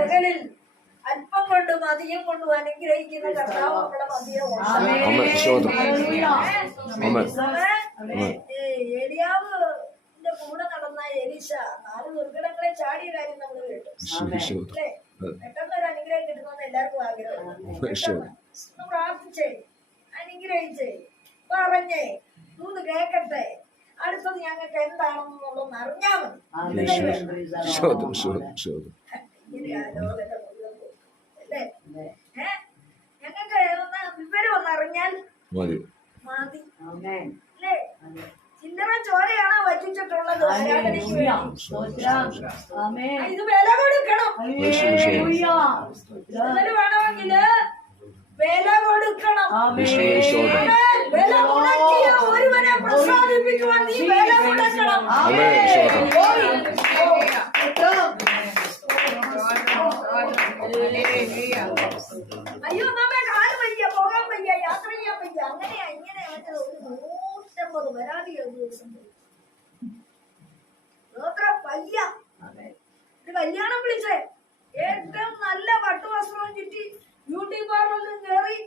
പകലിൽ അല്പം കൊണ്ട് മതിയും കൊണ്ട് അനുഗ്രഹിക്കുന്ന കർത്താവ് നമ്മളെ മതിയം. ഏലിയാവിന്റെ കൂടെ നടന്ന എലിശ നാല് ദുർഘടങ്ങളെ ചാടിയ കാര്യം നമ്മൾ കേട്ടു. അല്ലേ? പെട്ടെന്ന് ഒരു അനുഗ്രഹം കിട്ടണമെന്ന് എല്ലാവർക്കും ആഗ്രഹം. പ്രാർത്ഥിച്ചേ. അനുഗ്രഹിച്ചേ. പറഞ്ഞേ. മൂന്ന് കേക്കട്ടെ അടുത്തത് ഞങ്ങൾക്ക് എന്താണെന്നുള്ളതെന്ന് അറിഞ്ഞാൽ മതി. മുഴുവൻ അല്ലേ ഞങ്ങൾക്ക് ഒന്ന് വിവരം ഒന്ന് അറിഞ്ഞാൽ മതി. മതി അല്ലേ ചില്ലറ ചോരയാണോ വറ്റിച്ചിട്ടുള്ളത് ആരാധനയ്ക്ക് വേണ്ടി ആ, ഇത് വില കൊടുക്കണം ഇതിന് വേണമെങ്കിൽ വില കൊടുക്കണം സ്തോത്രം വില മുടക്കിയ ഒരുവനെ പ്രസാദിപ്പിക്കുവാൻ നീ വില കൊടുക്കണം മറ്റേ ഒരു നൂറ്റമ്പത് വരാതി ഒരു ദിവസം. എത്ര ഇത് കല്യാണം വിളിച്ചേ. ഏറ്റവും നല്ല പട്ടുവസ്ത്രവും ചുറ്റി ബ്യൂട്ടി പാർലറിൽ കയറി.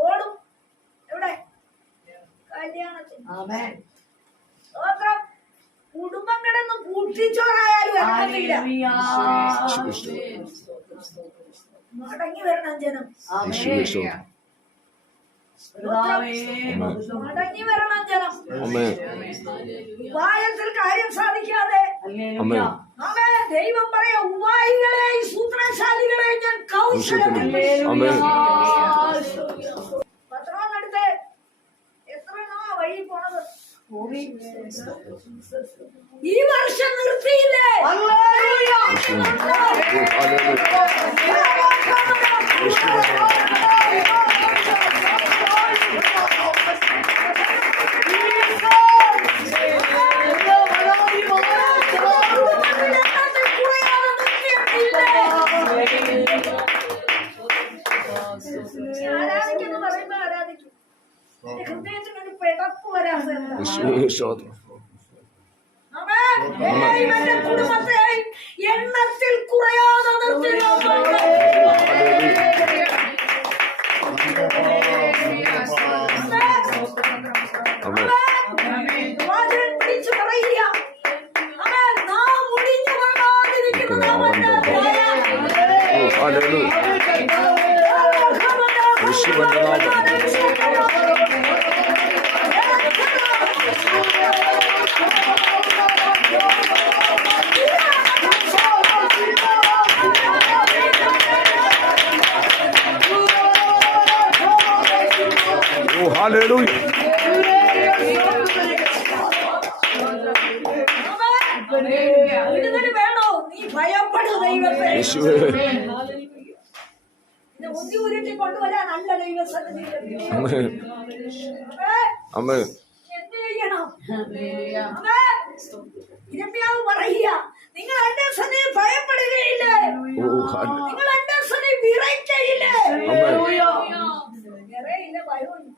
ഓടും. എവിടെ? കല്യാണത്തിന്. സ്തോത്രം കുടുംബം കിടന്ന് ഇറങ്ങത്തില്ല മടങ്ങി വരണം ജനം. മടങ്ങി വരണം ജനം ആമേൻ ഉപായത്തിൽ കാര്യം സാധിക്കാതെ. ദൈവം പറയാ ഉപായികളെ സൂത്രശാലികളെ ഞാൻ കൗശലം ആമേൻ പത്രം എടുത്ത് എത്ര വഴി പോണത്? ഈ വർഷം നിർത്തിയില്ലേ? ഹല്ലേലൂയ. യേശുവേ സ്തോത്രം ആമേൻ. ദൈവന്റെ കുടുംബത്തെ എണ്ണത്തിൽ കുറയാതെ നിർത്തി ആമേൻ വാചകൻ പിടിച്ചു പറയുക. ആമേൻ. നാം മുടിഞ്ഞു പോകാതിരിക്കുന്നത് ആമേൻ. ഇരമ്യാവ് പറയുക നിങ്ങൾ എന്റെ സനെ ഭയപ്പെടുകയില്ല നിങ്ങൾ എന്റെ സനെ വിറയ്ക്കയില്ല ഭയമില്ല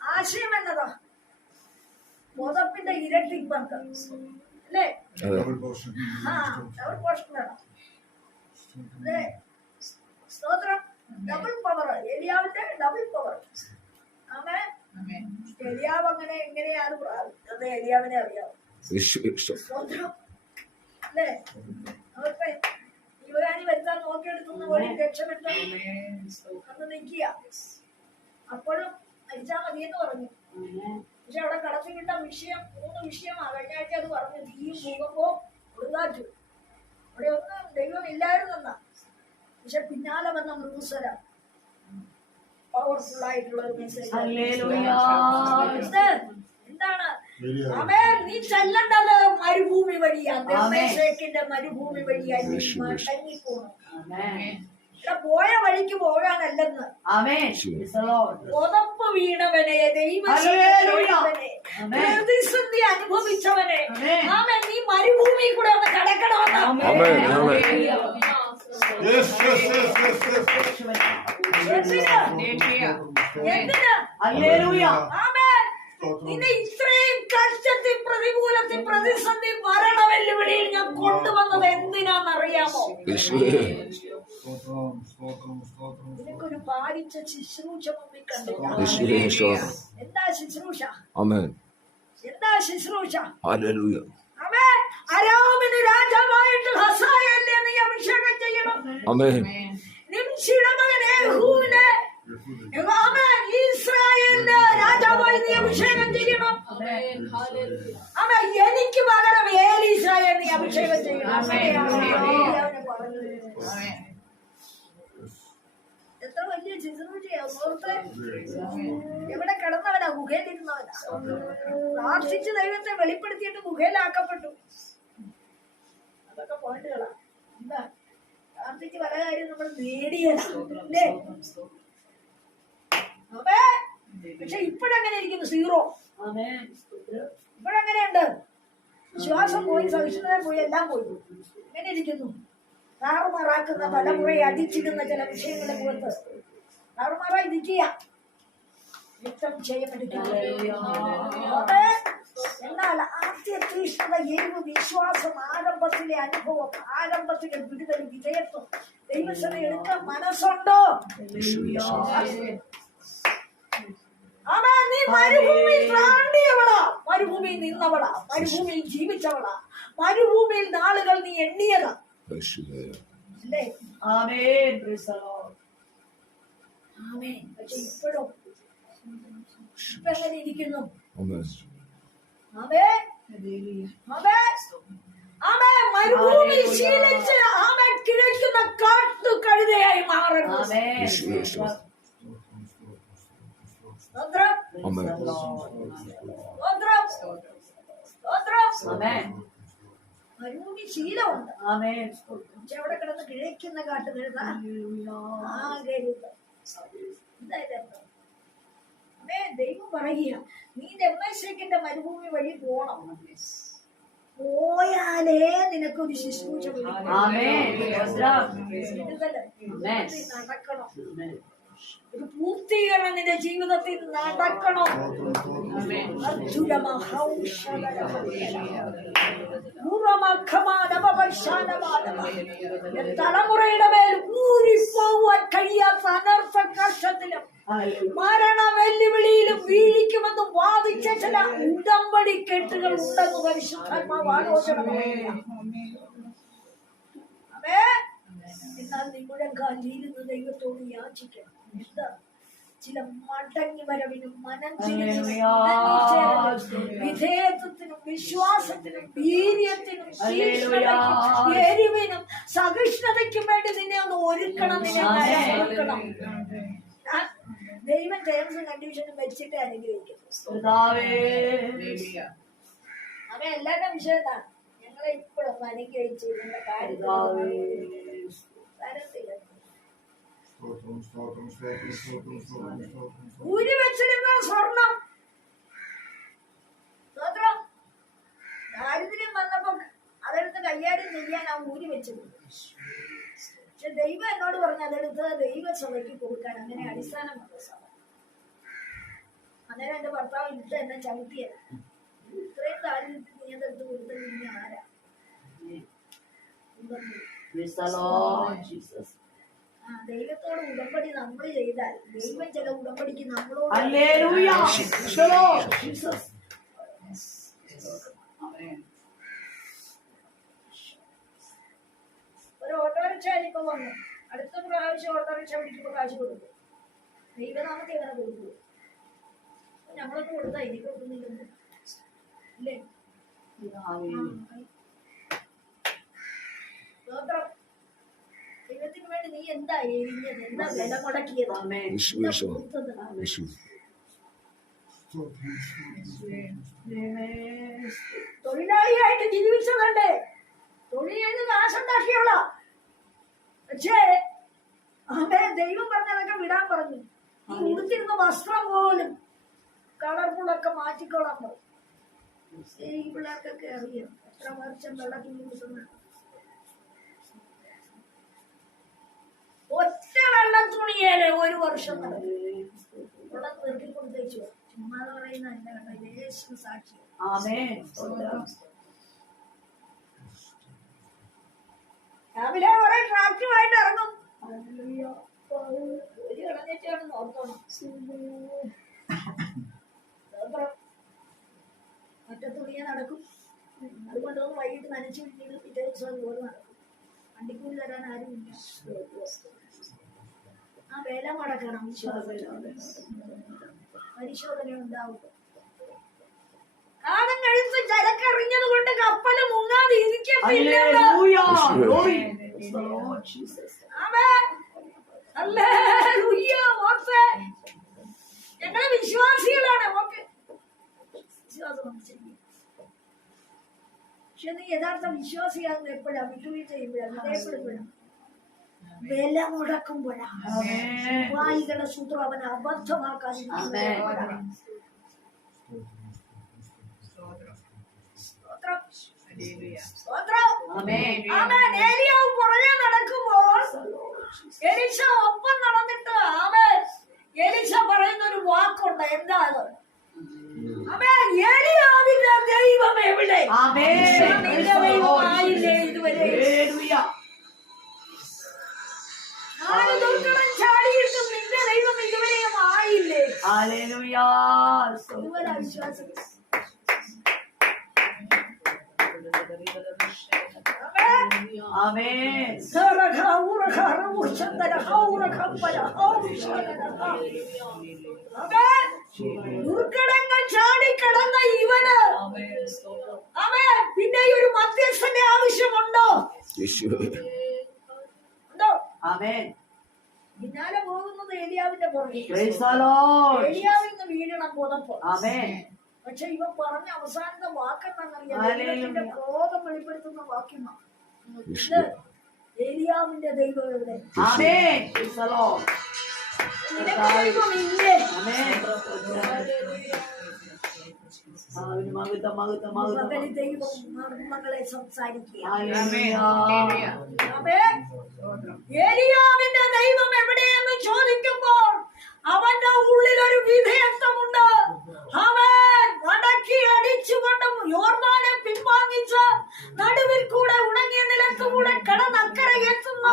ಆಶ್ರಯ ಓದಪ್ಪಿಂದ ಇರಟ್ಟಿಗೆ ಬಂತ ಸ್ತೋತ್ರ ಡಬಲ್ ಪವರ್ ಎಲ್ಲಿ ಯಾವಂದ್ರೆ ಡಬಲ್ ಪವರ್ എലിയാവ് അങ്ങനെ എങ്ങനെയാണ് പ്രാപിച്ചത് എലിയാവിനെ അറിയാം യേശുവേ സ്തോത്രം സ്തോത്രം അല്ലേ? അവർക്ക് യുവരാണി വരുത്താൻ നോക്കിയെടുത്തുന്ന വഴി രക്ഷപ്പെട്ടു. അന്ന് നിൽക്കുക. അപ്പോഴും മരിച്ചാ മതിയെന്ന് പറഞ്ഞു. പക്ഷെ അവിടെ കടത്തിവിട്ട വിഷയം മൂന്ന് വിഷയമാണ് കഴിഞ്ഞ ആഴ്ച അത് പറഞ്ഞു. തീയും ഭൂകമ്പവും കൊടുങ്കാറ്റും. അവിടെ ഒന്നും ദൈവം ഇല്ലായിരുന്നെന്ന പക്ഷെ പിന്നാലെ വന്ന മൃദുസ്വര പവർഫുൾ ആയിട്ടുള്ള ഒരു മെസ്സേജ് ഹല്ലേലൂയ. എന്താണ്? നീ ചെല്ലണ്ടത് മരുഭൂമി വഴിയാ. മരുഭൂമി വഴിയായി നീ പോയ വഴിക്ക് പോകാനല്ലെന്ന്. പുതപ്പ് വീണവനെ. പ്രതിസന്ധി അനുഭവിച്ചവനെ. ആമേൻ. ആമൻ. നീ മരുഭൂമി കൂടെ ഒന്ന് കടക്കണമെന്ന് ആമേൻ, ആമേൻ. Yes, yes, yes, yes, yes. എന്തിന്? എന്തിന് ഹല്ലേലൂയ. ആമേൻ നിന്നെ ഇത്രയും കഷ്ടത്തിൽ പ്രതികൂലത്തിൽ പ്രതിസന്ധി മരണ വെല്ലുവിളിയിൽ ഞാൻ കൊണ്ടുവന്നത് എന്തിനാണെന്നറിയാമോ യേശുവേ സ്തോത്രം, സ്തോത്രം, സ്തോത്രം. നിനക്കൊരു ഭാരിച്ച ശുശ്രൂഷ മുമ്പിൽ കണ്ടില്ല എന്താ ശുശ്രൂഷ ആമേൻ. എന്താ ശുശ്രൂഷ ഹല്ലേലൂയ. അവൻ അരാമിന് രാജാവായിട്ട് ഹസായല്ലേ നീ അഭിഷേകം ചെയ്യണം ആമേൻ നിംഷിയുടെ മകൻ അവൻ ഇസ്രായേലിന്റെ രാജാവായി നീ അഭിഷേകം ചെയ്യണം. അമ്മ എനിക്ക് പകരം ഏലീസായെ നീ അഭിഷേകം ചെയ്യണം. എത്ര വലിയ എവിടെ കിടന്നവനാ? ഗുഹയിലിരുന്നവനാ. പ്രാർത്ഥിച്ച് ദൈവത്തെ വെളിപ്പെടുത്തിയിട്ട് ഗുഹയിലാക്കപ്പെട്ടു. അതൊക്കെ പോയിന്റുകളാ എന്താ? പ്രാർത്ഥിച്ച് പല കാര്യം നമ്മൾ അപ്പേ പക്ഷെ ഇപ്പോഴെങ്ങനെ ഇരിക്കുന്നു സീറോ. ആമേൻ. ഇപ്പോഴെങ്ങനെയുണ്ട്. ശ്വാസം പോയി സഹിഷ്ണുത പോയി എല്ലാം പോയി. എങ്ങനെ ഇരിക്കുന്നു. താറുമാറാക്കുന്ന തലമുറയെ അടിച്ചിരുന്ന ചില വിഷയങ്ങളെ പുറത്ത് താറുമാറായി നിൽക്കുക. യുദ്ധം ചെയ്യപ്പെടുത്തില്ല. എന്നാൽ ആദ്യ തീഷ്ണത എരിവ് വിശ്വാസം ആരംഭത്തിലെ അനുഭവം ആരംഭത്തിലെ വിടുതൽ വിജയത്വം ദൈവസഭ എടുക്കാൻ മനസ്സുണ്ടോ? നീ മരുഭൂമിയിൽ താണ്ടിയവളാ മരുഭൂമിയിൽ നിന്നവളാ. മരുഭൂമിയിൽ ജീവിച്ചവളാ. മരുഭൂമിയിൽ നാളുകൾ നീ എണ്ണിയതാ. അല്ലേ? ആമേൻ. പക്ഷെ ഇപ്പോഴും ഇരിക്കുന്നു. ആമേൻ ആമേ. ഹല്ലേലൂയ. ആമേ. ആമേ മരുഭൂമി ശീലിച്ച് ആമേ കിഴക്കുന്ന കാട്ടു കഴുതയായി മാറണം ആമേൻ. ആമേൻ. മരുഭൂമി ശീലമുണ്ട്. അവിടെ കിടന്ന് കിഴക്കുന്ന കാട്ടു കഴുത ഹല്ലേലൂയ. ആകെ ഇല്ല. എന്താ ഇതെന്തോ? അമ്മേ, ദൈവം പറയുക നീ ഡെമ്മേശക്കിന്റെ മരുഭൂമി വഴി പോണം. പോയാലേ നിനക്കൊരു ശുശ്രൂഷ നടക്കണം. ഒരു പൂർത്തീകരണം നിന്റെ ജീവിതത്തിൽ നടക്കണം തലമുറയുടെ മേൽ ഊരിപ്പോവാൻ കഴിയാത്ത അനർത്ഥ കഷ്ടത്തിലും. മരണ വെല്ലുവിളിയിലും വീഴിക്കുമെന്ന് വാദിച്ച ചില ഉടമ്പടി കെട്ടുകൾ ഉണ്ടെന്ന് പരിശുദ്ധാത്മാവ് ആലോചന. എന്നാൽ നിങ്ങളുടെ കാലിരുന്ന് ദൈവത്തോട് യാചിക്കണം എന്താ ചില മടങ്ങി വരവിനും മനം വിധേയത്വത്തിനും വിശ്വാസത്തിനും വീര്യത്തിനും എരിവിനും സഹിഷ്ണുതയ്ക്കും വേണ്ടി നിന്നെ ഒന്ന് ഒരുക്കണം നിന്നെ ഒരുക്കണം ദൈവം ടേംസ് കണ്ടീഷൻ വെച്ചിട്ട് അനുഗ്രഹിക്കുന്നു. കർത്താവേ. അവൻ എല്ലാവരുടെ വിഷയത്താണ് ഞങ്ങളെ ഇപ്പോഴൊന്ന് അനുഗ്രഹിച്ചിരുന്ന കാര്യം. തരത്തില്ല സ്തോത്രം, സ്തോത്രം, സ്തോത്രം, സ്തോത്രം, സ്തോത്രം, സ്തോത്രം, സ്തോത്രം. ഊരി വെച്ചിരുന്ന സ്വർണം. സ്തോത്രം. ദാരിദ്ര്യം വന്നപ്പോ അതെടുത്ത് കൈകാര്യം ചെയ്യാൻ ആ ഊരി വെച്ചത്. പക്ഷെ ദൈവം എന്നോട് പറഞ്ഞു അതെടുത്ത് ദൈവസഭയ്ക്ക് കൊടുക്കാൻ. അങ്ങനെ അടിസ്ഥാനമുള്ള സഭ. അന്നേരം എന്റെ ഭർത്താവ് ഇട്ട് എന്നെ ചവിട്ടിയത്. ഇത്രയും ദാരിദ്ര്യത്തിൽ നീ അതെടുത്ത് കൊടുത്തത് ഇനി ആരാ? ഉടമ്പടി. Praise the Lord. Jesus. ആ ദൈവത്തോട് ഉടമ്പടി നമ്മൾ ചെയ്താൽ ദൈവം ചില ഉടമ്പടിക്ക് നമ്മളോട് ഒരു ഓട്ടോറിക്ഷ ഇപ്പൊ വന്നു. അടുത്ത പ്രാവശ്യം ഓട്ടോറിക്ഷ പിടിക്കുമ്പോൾ കാശ് കൊടുക്കും. ദൈവനാമത്തെ എങ്ങനെ കൊടുക്കൂ. ഞങ്ങളൊക്കെ കൊടുത്താ ഇനി കൊടുക്കുന്നില്ലെന്ന്. ഇല്ലേ? സ്തോത്രം നീ എന്താ എരിഞ്ഞത്? എന്താ വില മുടക്കിയത്? തൊഴിലാളിയായിട്ട് ജീവിച്ചതല്ലേ തൊഴിൽ ചെയ്ത് കാശുണ്ടാക്കിയോളാ പക്ഷേ അവരെ ദൈവം പറഞ്ഞതൊക്കെ വിടാൻ പറഞ്ഞു. ഈ ഉടുത്തിരുന്ന വസ്ത്രം പോലും കളർഫുള്ളൊക്കെ മാറ്റിക്കോളാൻ പറഞ്ഞു. ഈ പിള്ളേർക്കൊക്കെ അറിയാം. എത്ര വർഷം വെള്ളത്തിൽ കൊടുക്കുന്ന ഒറ്റ വെള്ളം തുണിയേലെ ഒരു വർഷം നടക്കും. വെള്ളം നിർത്തി കൊടുത്തേച്ചു ചുമ്മാ പറയുന്ന അല്ല കേട്ടോ യേശു സാക്ഷി ആമേൻ. സ്തോത്രം രാവിലെ കുറെ ട്രാക്ടറുമായിട്ട് ഇറങ്ങും. ഒരു കളഞ്ഞിട്ടാണ് നോക്കണം മറ്റേ തുണിയെ നടക്കും. അതുകൊണ്ടൊന്ന് വൈകിട്ട് നനച്ചു പിന്നീട് പിറ്റേ ദിവസം അതുപോലെ നടക്കും. വണ്ടിക്കൂലി തരാൻ ആരുമില്ല. ആ വില മുടക്കണം പരിശോധന ഉണ്ടാവും കാലം കഴിച്ച് ചരക്കറിഞ്ഞത് കൊണ്ട് കപ്പൽ മുങ്ങാതെ ഇരിക്കത്തില്ലല്ലോ. ഞങ്ങൾ വിശ്വാസികളാണ്. ഓക്കെ വിശ്വാസം പക്ഷെ നീ യഥാർത്ഥ വിശ്വാസിയാകുന്ന എപ്പോഴാണ് വിട്ടുവീഴ്ച ചെയ്യുമ്പോഴാണ് വിധേയപ്പെടുമ്പോഴാണ് വില മുടക്കുമ്പോഴാണ്. വായികളുടെ സൂത്രം അവനെ അബദ്ധമാക്കാൻ പുറകെ നടക്കുമ്പോൾ എലിശ ഒപ്പം നടന്നിട്ട് ആമേൻ. എലിശ പറയുന്ന ഒരു വാക്കുണ്ട്. എന്താ അത്? ദൈവം എവിടെ? Amen. Praise നിന്റെ the ദൈവം Lord ആയില്ലേ ഇതുവരെ? ഹൗഷനഖ. ആമേൻ. ദുർഘടങ്ങൾ ചാടിക്കടന്ന ഇവന്. അവൻ പിന്നെ ഒരു മധ്യസ്ഥന്റെ ആവശ്യമുണ്ടോ? Amen. പിന്നാലെ പോകുന്നത് ഏലിയാവിന്റെ പുറകെ. നിന്ന് വീഴണം പുതപ്പ് പക്ഷെ ഇവ പറഞ്ഞ അവസാനത്തെ. ദൈവത്തിന്റെ ക്രോധം വെളിപ്പെടുത്തുന്ന വാക്യമാണ്. ഇത് ഏലിയാവിന്റെ ദൈവം എവിടെ. നിനക്ക് ദൈവം ഇല്ലേ? മർമ്മങ്ങളെ സംസാരിക്കുക. ഏലിയാവിന്റെ ദൈവം എവിടെയെന്ന് ചോദിക്കുമ്പോൾ അവന്റെ ഉള്ളിൽ ഒരു വിധേയത്വമുണ്ട്. അവൻ വടക്കി അടിച്ചുകൊണ്ട് യോർമാനെ പിൻവാങ്ങിച്ച് നടുവിൽ കൂടെ ഉണങ്ങിയ നിലത്തുകൂടെ കടന്നക്കരെ എത്തുന്ന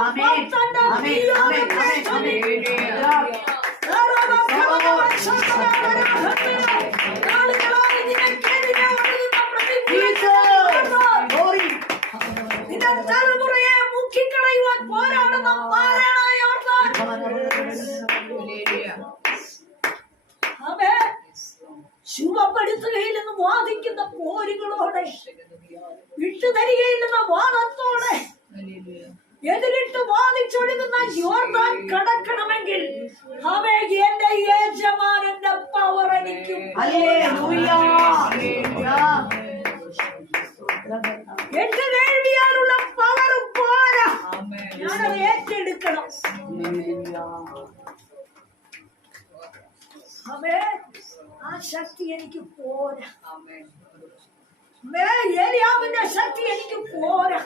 പോരുകളോടെ വിട്ടുതരികയില്ലെന്ന വാദത്തോടെ എതിരിട്ട് വാദിച്ചൊഴുകുന്ന യോർദാൻ കടക്കണമെങ്കിൽ അവ എന്റെ യജമാനന്റെ പവർ എനിക്ക്. എന്റെ നേടിയാലുള്ള പവർ പോരാ. ഞാനത് ഏറ്റെടുക്കണം. അവേ ആ ശക്തി എനിക്ക് പോരാ. ഏലിയാവിന്റെ ശക്തി എനിക്ക് പോരാ.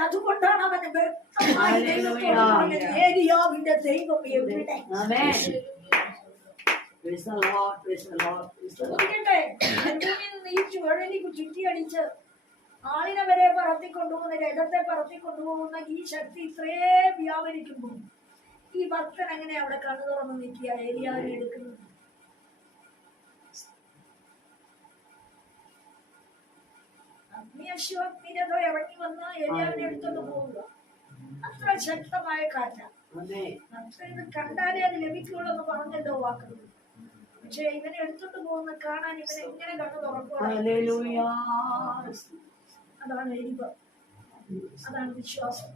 അതുകൊണ്ടാണ് അവന് ഏലിയാവിന്റെ ദൈവം എവിടെ? ചുറ്റിയടിച്ച് ആളിനെ വരെ പറത്തിക്കൊണ്ടുപോകുന്ന രഥത്തെ പറത്തിക്കൊണ്ടുപോകുന്ന ഈ ശക്തി ഇത്രയും വ്യാപരിക്കുമ്പോൾ ഈ ഭക്തൻ എങ്ങനെ അവിടെ കണ്ണു തുറന്ന് നിൽക്കുക ഏലിയാവിനെ എടുക്കുന്നത് അഗ്നിയശ്വത്തിനോ ഇറങ്ങി വന്ന് ഏലിയാവിനെ എടുത്തൊന്ന് പോവുക. അത്ര ശക്തമായ കാറ്റാണ്. അത്ര ഇത് കണ്ടാലേ അത് ലഭിക്കുള്ളൂ എന്ന് പറഞ്ഞല്ലോ വാക്കുകൾ പക്ഷെ ഇവനെ എടുത്തോണ്ട് പോകുന്ന കാണാൻ ഇവനെ ഇങ്ങനെ കണ്ണു തുറക്കുക. അതാണ് എരിവ്. അതാണ് വിശ്വാസം.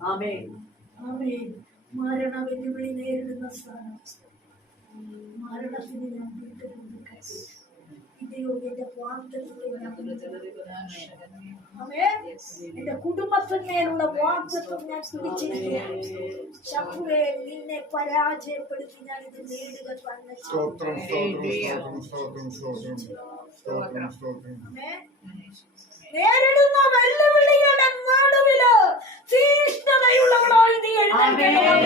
മരണ വെല്ലുവിളി നേരിടുന്ന സ്ഥാനം. മരണത്തിന് ഞാൻ വിട്ടുകൊടുക്കാൻ ഇതയോ എന്റെ കുടുംബത്തിന്മേലുള്ള വാഗ്ദത്വം ഞാൻ പിടിച്ചിരിക്കുകയാണ് ശത്രുവെ നിന്നെ പരാജയപ്പെടുത്തി ഞാൻ ഇത് നേടുക. നേരിടുന്ന വെല്ലുവിളികളുടെ നടുവിൽ തീഷ്ണതയുള്ളവളായി നീ എഴുന്നേൽക്കണം.